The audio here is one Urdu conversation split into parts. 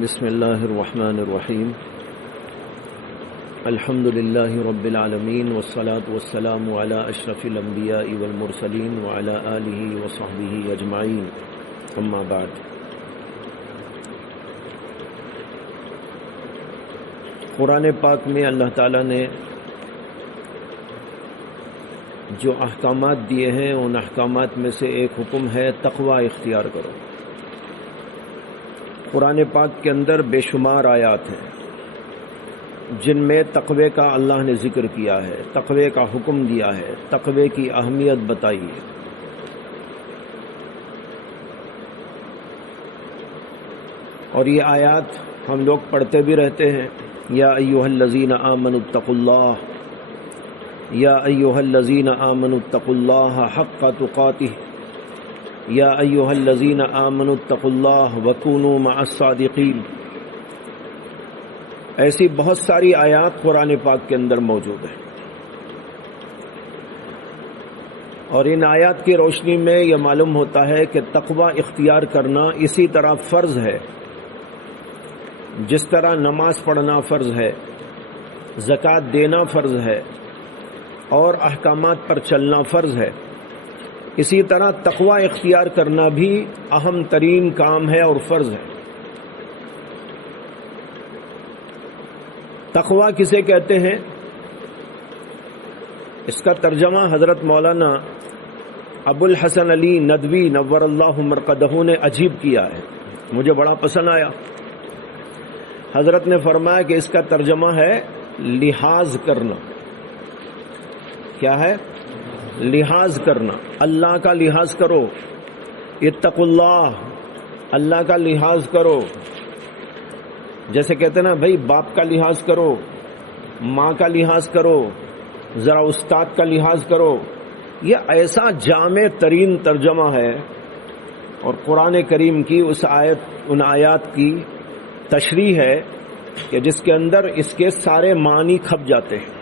بسم اللہ الرحمن الرحیم الحمد للہ رب العالمین والصلاة والسلام علی اشرف الانبیاء والمرسلین وعلی آلہ وصحبہ اجمعین اما بعد۔ قرآن پاک میں اللہ تعالیٰ نے جو احکامات دیے ہیں ان احکامات میں سے ایک حکم ہے تقوی اختیار کرو۔ قرآن پاک کے اندر بے شمار آیات ہیں جن میں تقوی کا اللہ نے ذکر کیا ہے، تقوی کا حکم دیا ہے، تقوی کی اہمیت بتائی ہے۔ اور یہ آیات ہم لوگ پڑھتے بھی رہتے ہیں، یا ایھا الذین آمنوا اتقوا اللہ، یا ایھا الذین آمنوا اتقوا اللہ حق تقاتہ، یا ایھا الذین آمنوا اتقوا اللہ وکونوا مع الصادقین۔ ایسی بہت ساری آیات قرآن پاک کے اندر موجود ہیں، اور ان آیات کی روشنی میں یہ معلوم ہوتا ہے کہ تقوی اختیار کرنا اسی طرح فرض ہے جس طرح نماز پڑھنا فرض ہے، زکوٰۃ دینا فرض ہے اور احکامات پر چلنا فرض ہے، اسی طرح تقوی اختیار کرنا بھی اہم ترین کام ہے اور فرض ہے۔ تقوی کسے کہتے ہیں؟ اس کا ترجمہ حضرت مولانا ابو الحسن علی ندوی نور اللہ مرقدہ نے عجیب کیا ہے، مجھے بڑا پسند آیا۔ حضرت نے فرمایا کہ اس کا ترجمہ ہے لحاظ کرنا۔ کیا ہے؟ لحاظ کرنا، اللہ کا لحاظ کرو، اتقوا اللہ، اللہ کا لحاظ کرو۔ جیسے کہتے ہیں نا بھائی، باپ کا لحاظ کرو، ماں کا لحاظ کرو، ذرا استاد کا لحاظ کرو۔ یہ ایسا جامع ترین ترجمہ ہے، اور قرآن کریم کی ان آیات کی تشریح ہے کہ جس کے اندر اس کے سارے معنی کھپ جاتے ہیں۔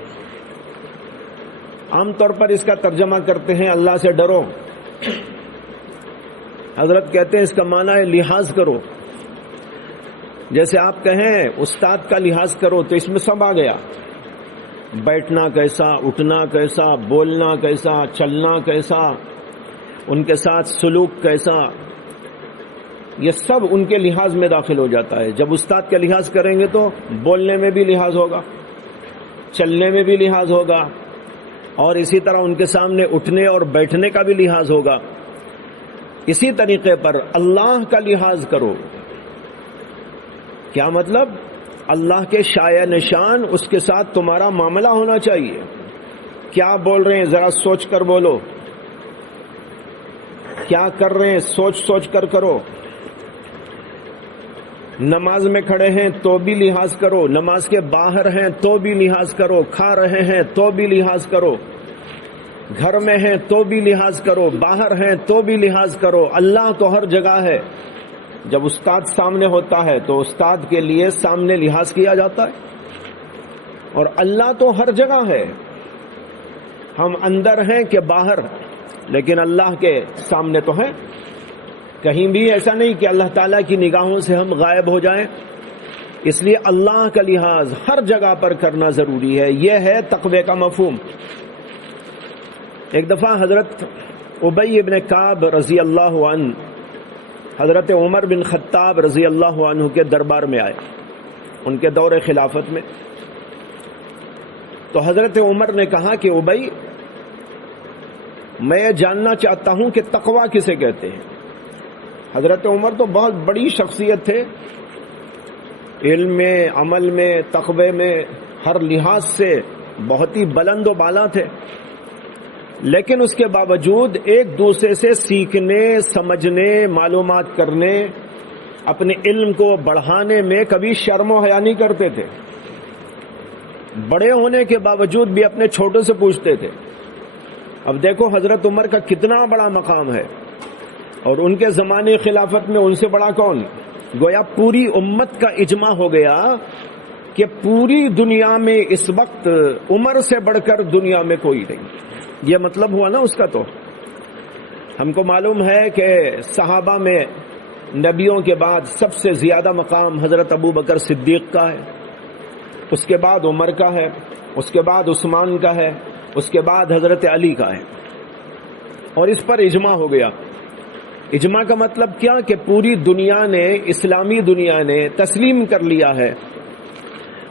عام طور پر اس کا ترجمہ کرتے ہیں اللہ سے ڈرو، حضرت کہتے ہیں اس کا معنی ہے لحاظ کرو۔ جیسے آپ کہیں استاد کا لحاظ کرو تو اس میں سب آ گیا، بیٹھنا کیسا، اٹھنا کیسا، بولنا کیسا، چلنا کیسا، ان کے ساتھ سلوک کیسا، یہ سب ان کے لحاظ میں داخل ہو جاتا ہے۔ جب استاد کا لحاظ کریں گے تو بولنے میں بھی لحاظ ہوگا، چلنے میں بھی لحاظ ہوگا، اور اسی طرح ان کے سامنے اٹھنے اور بیٹھنے کا بھی لحاظ ہوگا۔ اسی طریقے پر اللہ کا لحاظ کرو۔ کیا مطلب؟ اللہ کے شایع نشان اس کے ساتھ تمہارا معاملہ ہونا چاہیے۔ کیا بول رہے ہیں ذرا سوچ کر بولو، کیا کر رہے ہیں سوچ سوچ کر کرو۔ نماز میں کھڑے ہیں تو بھی لحاظ کرو، نماز کے باہر ہیں تو بھی لحاظ کرو، کھا رہے ہیں تو بھی لحاظ کرو، گھر میں ہیں تو بھی لحاظ کرو، باہر ہیں تو بھی لحاظ کرو۔ اللہ تو ہر جگہ ہے۔ جب استاد سامنے ہوتا ہے تو استاد کے لیے سامنے لحاظ کیا جاتا ہے، اور اللہ تو ہر جگہ ہے۔ ہم اندر ہیں کہ باہر، لیکن اللہ کے سامنے تو ہیں۔ کہیں بھی ایسا نہیں کہ اللہ تعالیٰ کی نگاہوں سے ہم غائب ہو جائیں، اس لیے اللہ کا لحاظ ہر جگہ پر کرنا ضروری ہے۔ یہ ہے تقوی کا مفہوم۔ ایک دفعہ حضرت ابی بن کعب رضی اللہ عنہ حضرت عمر بن خطاب رضی اللہ عنہ کے دربار میں آئے، ان کے دور خلافت میں۔ تو حضرت عمر نے کہا کہ ابی، میں جاننا چاہتا ہوں کہ تقوی کسے کہتے ہیں۔ حضرت عمر تو بہت بڑی شخصیت تھے، علم میں، عمل میں، تقوی میں، ہر لحاظ سے بہت ہی بلند و بالا تھے، لیکن اس کے باوجود ایک دوسرے سے سیکھنے، سمجھنے، معلومات کرنے، اپنے علم کو بڑھانے میں کبھی شرم و حیا نہیں کرتے تھے۔ بڑے ہونے کے باوجود بھی اپنے چھوٹوں سے پوچھتے تھے۔ اب دیکھو حضرت عمر کا کتنا بڑا مقام ہے، اور ان کے زمانے خلافت میں ان سے بڑا کون؟ گویا پوری امت کا اجماع ہو گیا کہ پوری دنیا میں اس وقت عمر سے بڑھ کر دنیا میں کوئی نہیں۔ یہ مطلب ہوا نا اس کا۔ تو ہم کو معلوم ہے کہ صحابہ میں نبیوں کے بعد سب سے زیادہ مقام حضرت ابو بکر صدیق کا ہے، اس کے بعد عمر کا ہے، اس کے بعد عثمان کا ہے، اس کے بعد حضرت علی کا ہے، اور اس پر اجماع ہو گیا۔ اجماع کا مطلب کیا کہ پوری دنیا نے، اسلامی دنیا نے تسلیم کر لیا ہے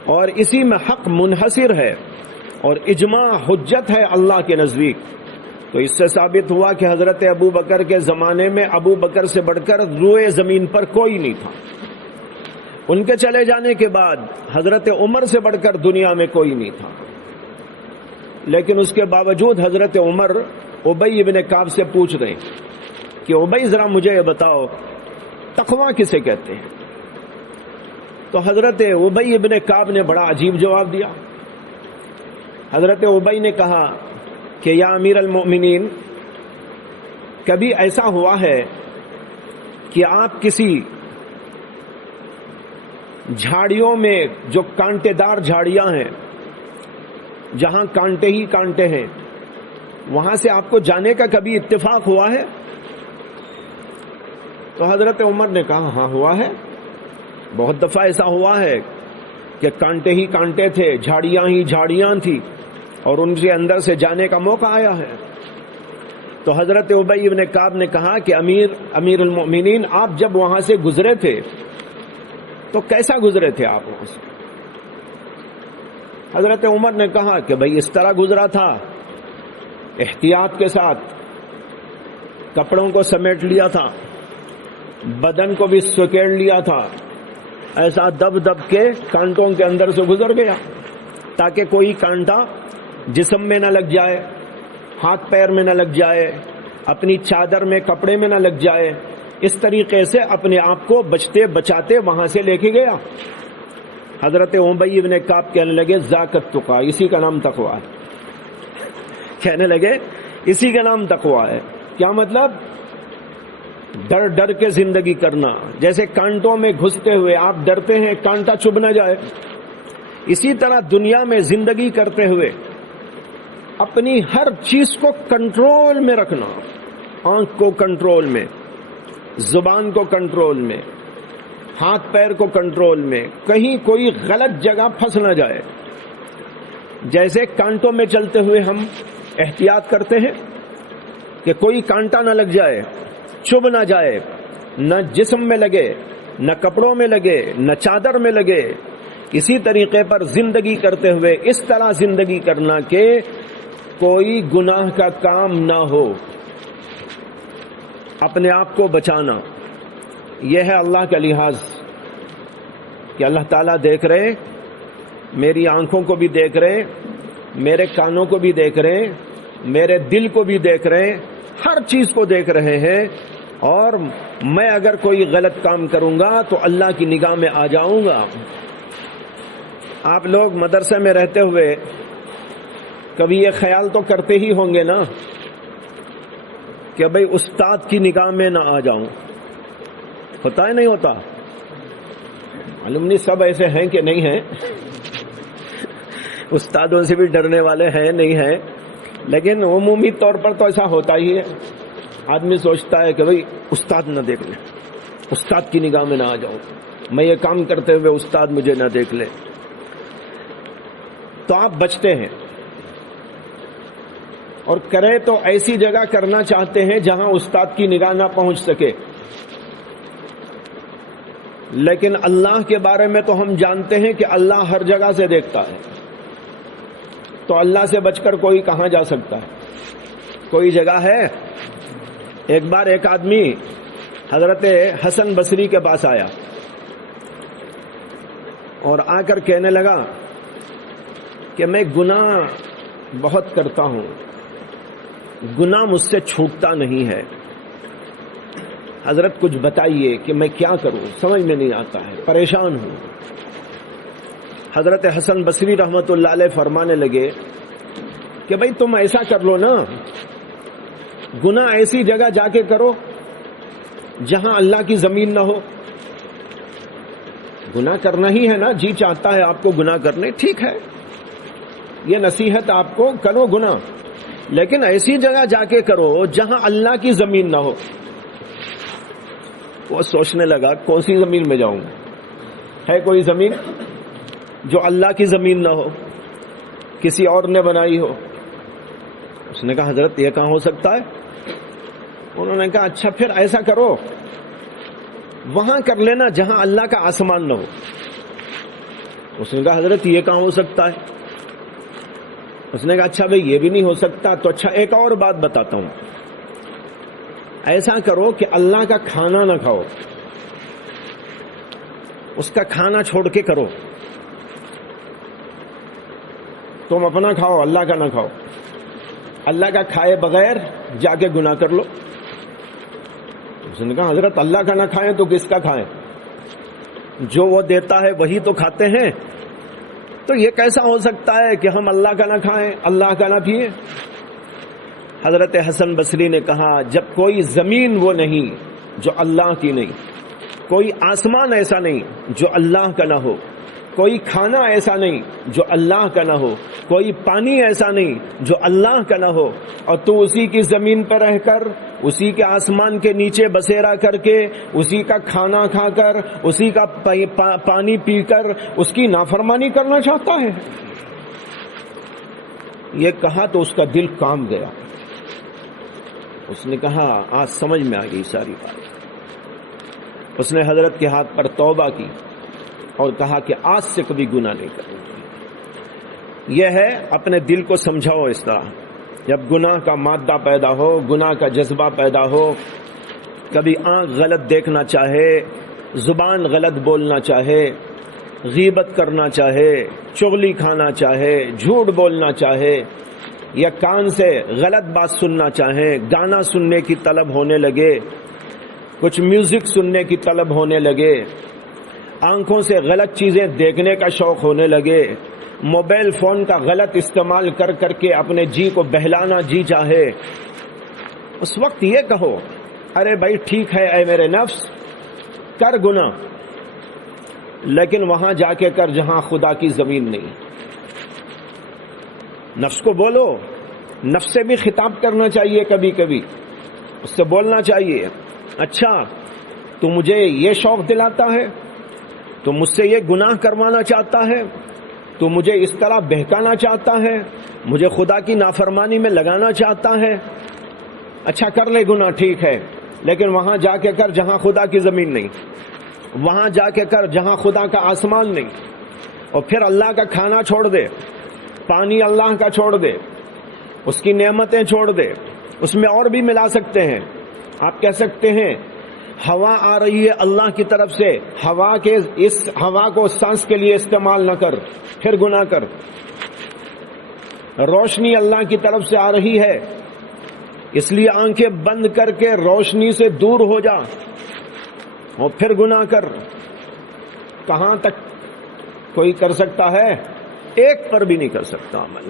اور اسی میں حق منحصر ہے، اور اجماع حجت ہے اللہ کے نزدیک۔ تو اس سے ثابت ہوا کہ حضرت ابو بکر کے زمانے میں ابو بکر سے بڑھ کر روئے زمین پر کوئی نہیں تھا، ان کے چلے جانے کے بعد حضرت عمر سے بڑھ کر دنیا میں کوئی نہیں تھا، لیکن اس کے باوجود حضرت عمر ابی ابن کعب سے پوچھ رہے کہ ابی ذرا مجھے یہ بتاؤ تقویٰ کسے کہتے ہیں؟ تو حضرت ابی ابن کعب نے بڑا عجیب جواب دیا۔ حضرت ابی نے کہا کہ یا امیر المؤمنین، کبھی ایسا ہوا ہے کہ آپ کسی جھاڑیوں میں، جو کانٹے دار جھاڑیاں ہیں، جہاں کانٹے ہی کانٹے ہیں، وہاں سے آپ کو جانے کا کبھی اتفاق ہوا ہے؟ تو حضرت عمر نے کہا ہاں ہوا ہے، بہت دفعہ ایسا ہوا ہے کہ کانٹے ہی کانٹے تھے، جھاڑیاں ہی جھاڑیاں تھی، اور ان کے اندر سے جانے کا موقع آیا ہے۔ تو حضرت ابی بن کعب نے کہا کہ امیر المؤمنین، آپ جب وہاں سے گزرے تھے تو کیسا گزرے تھے آپ وہاں سے؟ حضرت عمر نے کہا کہ بھئی اس طرح گزرا تھا، احتیاط کے ساتھ کپڑوں کو سمیٹ لیا تھا، بدن کو بھی سکیڑ لیا تھا، ایسا دب دب کے کانٹوں کے اندر سے گزر گیا تاکہ کوئی کانٹا جسم میں نہ لگ جائے، ہاتھ پیر میں نہ لگ جائے، اپنی چادر میں، کپڑے میں نہ لگ جائے۔ اس طریقے سے اپنے آپ کو بچتے بچاتے وہاں سے لے کے گیا۔ حضرت ابی بن کعب کہنے لگے ذاک التقیٰ، اسی کا نام تقویٰ ہے۔ کہنے لگے اسی کا نام تقویٰ ہے۔ کیا مطلب؟ ڈر ڈر کے زندگی کرنا، جیسے کانٹوں میں گھستے ہوئے آپ ڈرتے ہیں کانٹا چبھ نہ جائے، اسی طرح دنیا میں زندگی کرتے ہوئے اپنی ہر چیز کو کنٹرول میں رکھنا، آنکھ کو کنٹرول میں، زبان کو کنٹرول میں، ہاتھ پیر کو کنٹرول میں، کہیں کوئی غلط جگہ پھنس نہ جائے۔ جیسے کانٹوں میں چلتے ہوئے ہم احتیاط کرتے ہیں کہ کوئی کانٹا نہ لگ جائے، چبھ نہ جائے، نہ جسم میں لگے، نہ کپڑوں میں لگے، نہ چادر میں لگے، اسی طریقے پر زندگی کرتے ہوئے اس طرح زندگی کرنا کہ کوئی گناہ کا کام نہ ہو، اپنے آپ کو بچانا۔ یہ ہے اللہ کا لحاظ کہ اللہ تعالیٰ دیکھ رہے، میری آنکھوں کو بھی دیکھ رہے، میرے کانوں کو بھی دیکھ رہے، میرے دل کو بھی دیکھ رہے، ہر چیز کو دیکھ رہے ہیں، اور میں اگر کوئی غلط کام کروں گا تو اللہ کی نگاہ میں آ جاؤں گا۔ آپ لوگ مدرسے میں رہتے ہوئے کبھی یہ خیال تو کرتے ہی ہوں گے نا کہ بھئی استاد کی نگاہ میں نہ آ جاؤں، ہوتا ہے نہیں ہوتا؟ معلوم نہیں سب ایسے ہیں کہ نہیں ہیں، استادوں سے بھی ڈرنے والے ہیں نہیں ہیں، لیکن عمومی طور پر تو ایسا ہوتا ہی ہے۔ آدمی سوچتا ہے کہ بھئی استاد نہ دیکھ لے، استاد کی نگاہ میں نہ آ جاؤں، میں یہ کام کرتے ہوئے استاد مجھے نہ دیکھ لے، تو آپ بچتے ہیں، اور کرے تو ایسی جگہ کرنا چاہتے ہیں جہاں استاد کی نگاہ نہ پہنچ سکے۔ لیکن اللہ کے بارے میں تو ہم جانتے ہیں کہ اللہ ہر جگہ سے دیکھتا ہے، تو اللہ سے بچ کر کوئی کہاں جا سکتا ہے؟ کوئی جگہ ہے؟ ایک بار ایک آدمی حضرت حسن بصری کے پاس آیا اور آ کر کہنے لگا کہ میں گناہ بہت کرتا ہوں، گناہ مجھ سے چھوٹتا نہیں ہے، حضرت کچھ بتائیے کہ میں کیا کروں، سمجھ میں نہیں آتا ہے، پریشان ہوں۔ حضرت حسن بصری رحمت اللہ علیہ فرمانے لگے کہ بھئی تم ایسا کر لو نا، گناہ ایسی جگہ جا کے کرو جہاں اللہ کی زمین نہ ہو۔ گناہ کرنا ہی ہے نا، جی چاہتا ہے آپ کو گناہ کرنے، ٹھیک ہے، یہ نصیحت آپ کو، کرو گناہ، لیکن ایسی جگہ جا کے کرو جہاں اللہ کی زمین نہ ہو۔ وہ سوچنے لگا کون سی زمین میں جاؤں؟ ہے کوئی زمین جو اللہ کی زمین نہ ہو، کسی اور نے بنائی ہو؟ اس نے کہا حضرت یہ کہاں ہو سکتا ہے؟ انہوں نے کہا اچھا پھر ایسا کرو، وہاں کر لینا جہاں اللہ کا آسمان نہ ہو۔ اس نے کہا حضرت یہ کہاں ہو سکتا ہے؟ اس نے کہا اچھا بھئی یہ بھی نہیں ہو سکتا تو اچھا ایک اور بات بتاتا ہوں، ایسا کرو کہ اللہ کا کھانا نہ کھاؤ، اس کا کھانا چھوڑ کے کرو، تم اپنا کھاؤ اللہ کا نہ کھاؤ، اللہ کا کھائے بغیر جا کے گناہ کر لو۔ اس نے کہا حضرت اللہ کا نہ کھائیں تو کس کا کھائیں؟ جو وہ دیتا ہے وہی تو کھاتے ہیں، تو یہ کیسا ہو سکتا ہے کہ ہم اللہ کا نہ کھائیں اللہ کا نہ پیئیں؟ حضرت حسن بصری نے کہا جب کوئی زمین وہ نہیں جو اللہ کی نہیں، کوئی آسمان ایسا نہیں جو اللہ کا نہ ہو، کوئی کھانا ایسا نہیں جو اللہ کا نہ ہو، کوئی پانی ایسا نہیں جو اللہ کا نہ ہو، اور تو اسی کی زمین پر رہ کر، اسی کے آسمان کے نیچے بسیرا کر کے، اسی کا کھانا کھا کر، اسی کا پانی پی کر اس کی نافرمانی کرنا چاہتا ہے؟ یہ کہا تو اس کا دل کام گیا۔ اس نے کہا آج سمجھ میں آ گئی ساری بات۔ اس نے حضرت کے ہاتھ پر توبہ کی اور کہا کہ آج سے کبھی گناہ نہیں کروں گی۔ یہ ہے اپنے دل کو سمجھاؤ اس طرح، جب گناہ کا مادہ پیدا ہو، گناہ کا جذبہ پیدا ہو، کبھی آنکھ غلط دیکھنا چاہے، زبان غلط بولنا چاہے، غیبت کرنا چاہے، چغلی کھانا چاہے، جھوٹ بولنا چاہے، یا کان سے غلط بات سننا چاہے، گانا سننے کی طلب ہونے لگے، کچھ میوزک سننے کی طلب ہونے لگے، آنکھوں سے غلط چیزیں دیکھنے کا شوق ہونے لگے، موبائل فون کا غلط استعمال کر کر کے اپنے جی کو بہلانا جی چاہے، اس وقت یہ کہو ارے بھائی ٹھیک ہے اے میرے نفس کر گناہ، لیکن وہاں جا کے کر جہاں خدا کی زمین نہیں۔ نفس کو بولو، نفس سے بھی خطاب کرنا چاہیے، کبھی کبھی اس سے بولنا چاہیے اچھا تو مجھے یہ شوق دلاتا ہے، تو مجھ سے یہ گناہ کروانا چاہتا ہے، تو مجھے اس طرح بہکانا چاہتا ہے، مجھے خدا کی نافرمانی میں لگانا چاہتا ہے، اچھا کر لے گناہ ٹھیک ہے، لیکن وہاں جا کے کر جہاں خدا کی زمین نہیں، وہاں جا کے کر جہاں خدا کا آسمان نہیں، اور پھر اللہ کا کھانا چھوڑ دے، پانی اللہ کا چھوڑ دے، اس کی نعمتیں چھوڑ دے، اس میں اور بھی ملا سکتے ہیں۔ آپ کہہ سکتے ہیں ہوا آ رہی ہے اللہ کی طرف سے، اس ہوا کو سانس کے لیے استعمال نہ کر، پھر گناہ کر۔ روشنی اللہ کی طرف سے آ رہی ہے، اس لیے آنکھیں بند کر کے روشنی سے دور ہو جا اور پھر گناہ کر۔ کہاں تک کوئی کر سکتا ہے؟ ایک پر بھی نہیں کر سکتا عمل۔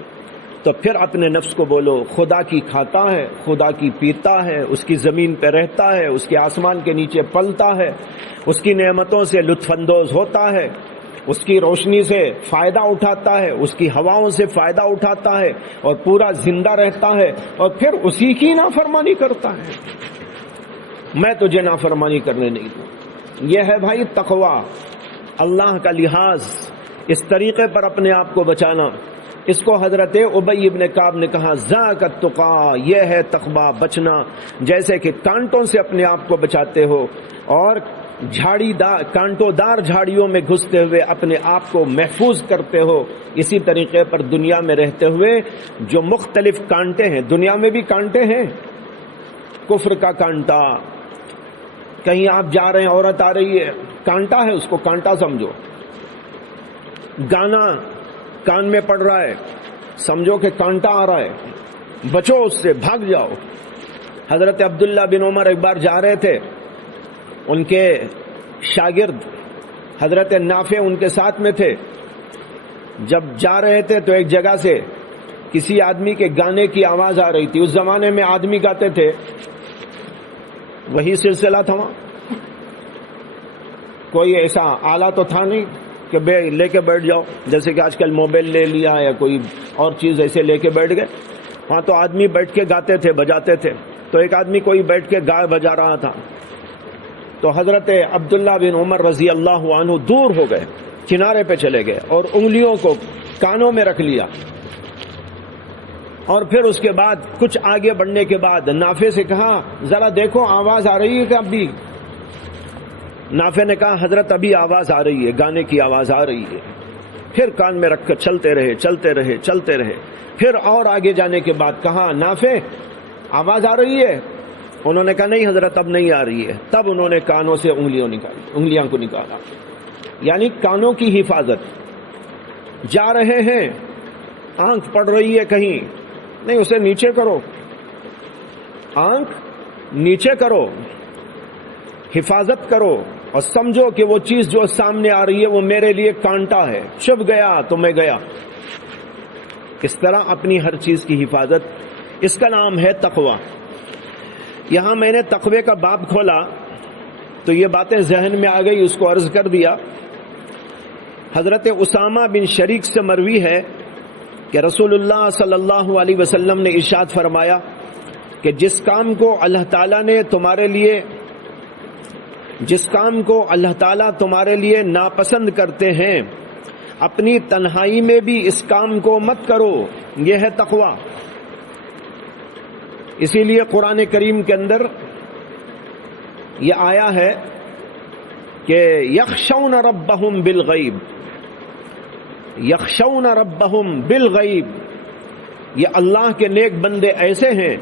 تو پھر اپنے نفس کو بولو خدا کی کھاتا ہے، خدا کی پیتا ہے، اس کی زمین پہ رہتا ہے، اس کے آسمان کے نیچے پلتا ہے، اس کی نعمتوں سے لطف اندوز ہوتا ہے، اس کی روشنی سے فائدہ اٹھاتا ہے، اس کی ہواؤں سے فائدہ اٹھاتا ہے اور پورا زندہ رہتا ہے، اور پھر اسی کی نافرمانی کرتا ہے۔ میں تجھے نافرمانی کرنے نہیں دوں۔ یہ ہے بھائی تقویٰ، اللہ کا لحاظ، اس طریقے پر اپنے آپ کو بچانا۔ اس کو حضرت ابی ابن کعب نے کہا ذاک التقیٰ، یہ ہے تقویٰ، بچنا، جیسے کہ کانٹوں سے اپنے آپ کو بچاتے ہو اور کانٹوں دار جھاڑیوں میں گھستے ہوئے اپنے آپ کو محفوظ کرتے ہو، اسی طریقے پر دنیا میں رہتے ہوئے جو مختلف کانٹے ہیں، دنیا میں بھی کانٹے ہیں، کفر کا کانٹا، کہیں آپ جا رہے ہیں عورت آ رہی ہے کانٹا ہے، اس کو کانٹا سمجھو، گانا کان میں پڑ رہا ہے سمجھو کہ کانٹا آ رہا ہے، بچو اس سے، بھاگ جاؤ۔ حضرت عبداللہ بن عمر ایک بار جا رہے تھے، ان کے شاگرد حضرت نافع ان کے ساتھ میں تھے، جب جا رہے تھے تو ایک جگہ سے کسی آدمی کے گانے کی آواز آ رہی تھی۔ اس زمانے میں آدمی گاتے تھے، وہی سلسلہ تھا، وہاں کوئی ایسا آلہ تو تھا نہیں کہ لے کے بیٹھ جاؤ، جیسے کہ آج کل موبائل لے لیا یا کوئی اور چیز ایسے لے کے بیٹھ گئے، وہاں تو آدمی بیٹھ کے گاتے تھے، بجاتے تھے۔ تو ایک آدمی کوئی بیٹھ کے گائے بجا رہا تھا، تو حضرت عبداللہ بن عمر رضی اللہ عنہ دور ہو گئے، کنارے پہ چلے گئے اور انگلیوں کو کانوں میں رکھ لیا، اور پھر اس کے بعد کچھ آگے بڑھنے کے بعد نافع سے کہا ذرا دیکھو آواز آ رہی ہے کہ ابھی؟ نافع نے کہا حضرت ابھی آواز آ رہی ہے، گانے کی آواز آ رہی ہے۔ پھر کان میں رکھ کر چلتے رہے چلتے رہے چلتے رہے، پھر اور آگے جانے کے بعد کہا نافع آواز آ رہی ہے؟ انہوں نے کہا نہیں حضرت اب نہیں آ رہی ہے۔ تب انہوں نے کانوں سے انگلیاں کو نکالا، یعنی کانوں کی حفاظت۔ جا رہے ہیں، آنکھ پڑ رہی ہے کہیں، نہیں اسے نیچے کرو، آنکھ نیچے کرو، حفاظت کرو، اور سمجھو کہ وہ چیز جو سامنے آ رہی ہے وہ میرے لیے کانٹا ہے، چبھ گیا تو میں گیا۔ اس طرح اپنی ہر چیز کی حفاظت، اس کا نام ہے تقوی۔ یہاں میں نے تقوی کا باب کھولا تو یہ باتیں ذہن میں آ گئی، اس کو عرض کر دیا۔ حضرت اسامہ بن شریک سے مروی ہے کہ رسول اللہ صلی اللہ علیہ وسلم نے ارشاد فرمایا کہ جس کام کو اللہ تعالیٰ تمہارے لیے ناپسند کرتے ہیں اپنی تنہائی میں بھی اس کام کو مت کرو، یہ ہے تقوی۔ اسی لیے قرآن کریم کے اندر یہ آیا ہے کہ یخشون ربہم بالغیب، یخشون ربہم بالغیب، یہ اللہ کے نیک بندے ایسے ہیں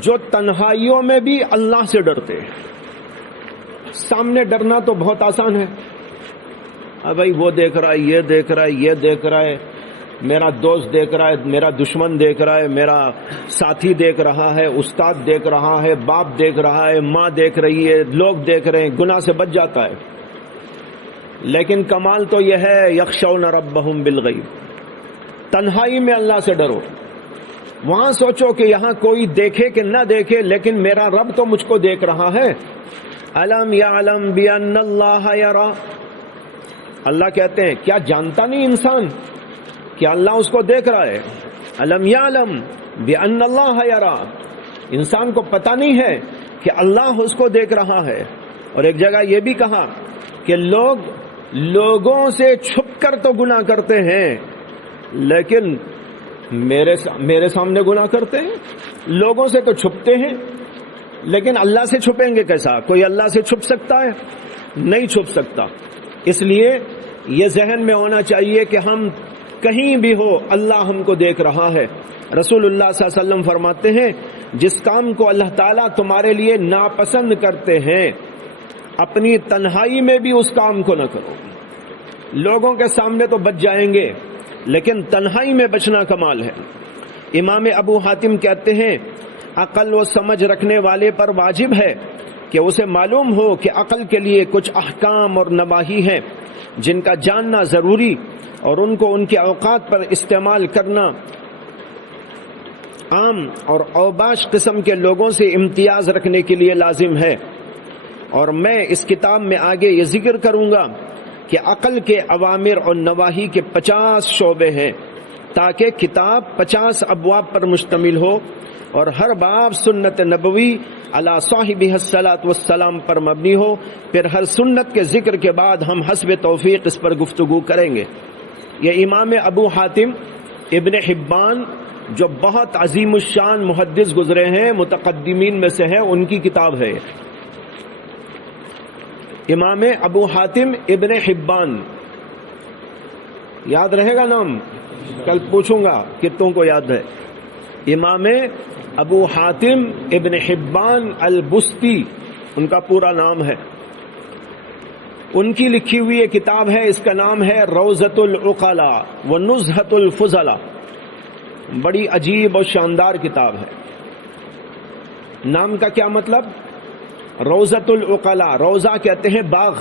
جو تنہائیوں میں بھی اللہ سے ڈرتے ہیں۔ سامنے ڈرنا تو بہت آسان ہے، بھائی وہ دیکھ رہا ہے، یہ دیکھ رہا ہے، یہ دیکھ رہا ہے، میرا دوست دیکھ رہا ہے، میرا دشمن دیکھ رہا ہے، میرا ساتھی دیکھ رہا ہے، استاد دیکھ رہا ہے، باپ دیکھ رہا ہے، ماں دیکھ رہی ہے، لوگ دیکھ رہے ہیں، گناہ سے بچ جاتا ہے۔ لیکن کمال تو یہ ہے یخشون ربہم بالغیب، تنہائی میں اللہ سے ڈرو۔ وہاں سوچو کہ یہاں کوئی دیکھے کہ نہ دیکھے، لیکن میرا رب تو مجھ کو دیکھ رہا ہے۔ الم یعلم بان اللہ یری، اللہ کہتے ہیں کیا جانتا نہیں انسان کہ اللہ اس کو دیکھ رہا ہے؟ الم یعلم بان اللہ یری، انسان کو پتہ نہیں ہے کہ اللہ اس کو دیکھ رہا ہے۔ اور ایک جگہ یہ بھی کہا کہ لوگوں سے چھپ کر تو گناہ کرتے ہیں، لیکن میرے سامنے گناہ کرتے ہیں۔ لوگوں سے تو چھپتے ہیں، لیکن اللہ سے چھپیں گے کیسا؟ کوئی اللہ سے چھپ سکتا ہے؟ نہیں چھپ سکتا۔ اس لیے یہ ذہن میں ہونا چاہیے کہ ہم کہیں بھی ہو اللہ ہم کو دیکھ رہا ہے۔ رسول اللہ صلی اللہ علیہ وسلم فرماتے ہیں جس کام کو اللہ تعالیٰ تمہارے لیے ناپسند کرتے ہیں اپنی تنہائی میں بھی اس کام کو نہ کرو۔ لوگوں کے سامنے تو بچ جائیں گے، لیکن تنہائی میں بچنا کمال ہے۔ امام ابو حاتم کہتے ہیں عقل و سمجھ رکھنے والے پر واجب ہے کہ اسے معلوم ہو کہ عقل کے لیے کچھ احکام اور نواہی ہیں جن کا جاننا ضروری اور ان کو ان کے اوقات پر استعمال کرنا عام اور اوباش قسم کے لوگوں سے امتیاز رکھنے کے لیے لازم ہے۔ اور میں اس کتاب میں آگے یہ ذکر کروں گا کہ عقل کے اوامر اور نواہی کے 50 شعبے ہیں، تاکہ کتاب 50 ابواب پر مشتمل ہو اور ہر باب سنت نبوی علی صاحبہ الصلاۃ والسلام پر مبنی ہو۔ پھر ہر سنت کے ذکر کے بعد ہم حسب توفیق اس پر گفتگو کریں گے۔ یہ امام ابو حاتم ابن حبان جو بہت عظیم الشان محدث گزرے ہیں، متقدمین میں سے ہیں، ان کی کتاب ہے۔ امام ابو حاتم ابن حبان، یاد رہے گا نام؟ کل پوچھوں گا کتوں کو یاد ہے۔ امام ابو حاتم ابن حبان البستی ان کا پورا نام ہے۔ ان کی لکھی ہوئی یہ کتاب ہے، اس کا نام ہے روضۃ العقلاء و نزہۃ الفضلاء۔ بڑی عجیب اور شاندار کتاب ہے۔ نام کا کیا مطلب؟ روضۃ العقلاء، روضہ کہتے ہیں باغ،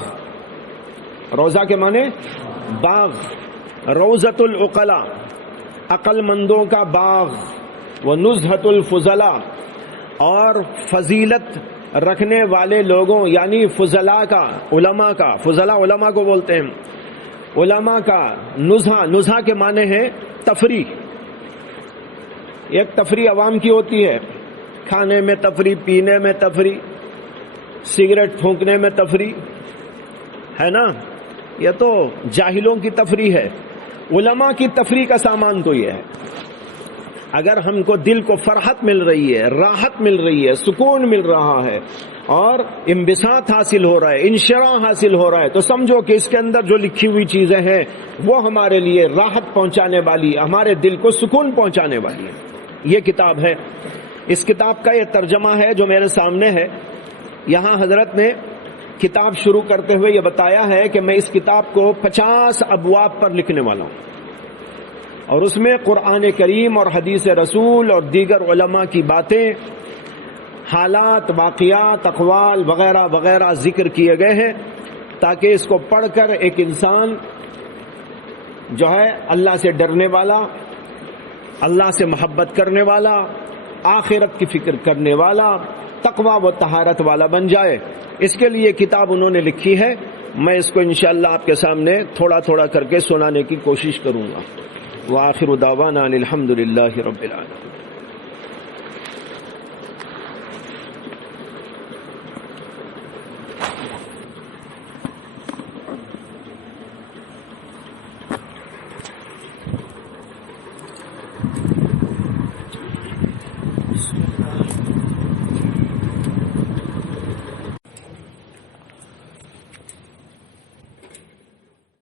روضہ کے معنی باغ، روضۃ العقلاء عقل مندوں کا باغ، وہ نزہۃ الفضلاء اور فضیلت رکھنے والے لوگوں یعنی فضلاء کا، علماء کا، فضلاء علماء کو بولتے ہیں، علماء کا نزہہ، نزہہ کے معنی ہے تفریح۔ ایک تفریح عوام کی ہوتی ہے، کھانے میں تفریح، پینے میں تفریح، سگریٹ پھونکنے میں تفریح ہے نا، یہ تو جاہلوں کی تفریح ہے. علماء کی تفریح کا سامان تو یہ ہے. اگر ہم کو دل کو فرحت مل رہی ہے، راحت مل رہی ہے، سکون مل رہا ہے اور انبساط حاصل ہو رہا ہے، انشراح حاصل ہو رہا ہے، تو سمجھو کہ اس کے اندر جو لکھی ہوئی چیزیں ہیں وہ ہمارے لیے راحت پہنچانے والی، ہمارے دل کو سکون پہنچانے والی ہے. یہ کتاب ہے. اس کتاب کا یہ ترجمہ ہے جو میرے سامنے ہے. یہاں حضرت نے کتاب شروع کرتے ہوئے یہ بتایا ہے کہ میں اس کتاب کو 50 ابواب پر لکھنے والا ہوں، اور اس میں قرآن کریم اور حدیث رسول اور دیگر علماء کی باتیں، حالات، واقعات، اقوال وغیرہ وغیرہ ذکر کیے گئے ہیں، تاکہ اس کو پڑھ کر ایک انسان جو ہے اللہ سے ڈرنے والا، اللہ سے محبت کرنے والا، آخرت کی فکر کرنے والا، تقوی و طہارت والا بن جائے. اس کے لیے کتاب انہوں نے لکھی ہے. میں اس کو انشاءاللہ آپ کے سامنے تھوڑا تھوڑا کر کے سنانے کی کوشش کروں گا. وآخر دعوانا الحمد للہ رب العالمین.